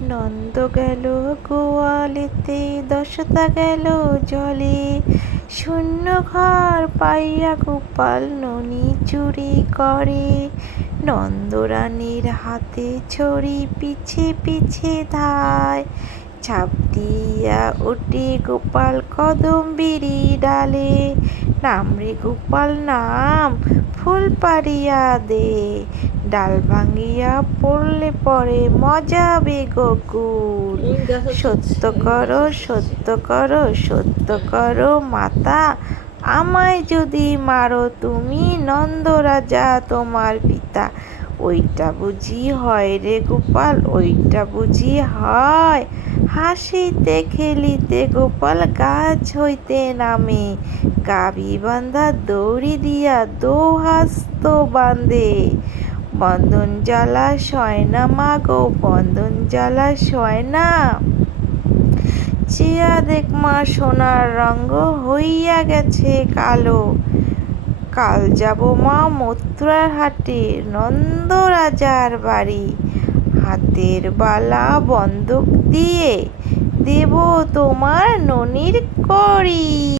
নন্দ গেল গোয়ালেতে, দশটা গেল জলে। শূন্য ঘর পাইয়া গোপাল ননি চুরি করে। নন্দরানীর হাতে ছড়ি, পিছে পিছে ধায়। ঝাঁপ দিয়া ওঠে গোপাল কদম্বিরি ডালে। নাম রে গোপাল নাম, ফুল পাড়িয়া দে। ডাল ভাঙিয়া পড়লে পরে মজাবে গোকুল। সত্য করো সত্য করো সত্য করো মাতা, আমায় যদি মারো তুমি, নন্দ রাজা তোমার পিতা। ওইটা বুঝি হয় রে গোপাল, ওইটা বুঝি হয়। হাসিতে খেলিতে গোপাল গাছ হইতে নামে। গাভী বাঁধা দড়ি দিয়া দোহাস্ত বাঁধে। বন্ধন জ্বালা সয় না মাগো, বন্ধন জ্বালা সয় না। চেয়া দেখ মা সোনার রঙ্গ, হইয়া গেছে কালো। কাল যাব মা মথুরার হাটে, নন্দ রাজার বাড়ি। হাতের বালা বন্ধক দিয়ে, দেব তোমার ননির কড়ি।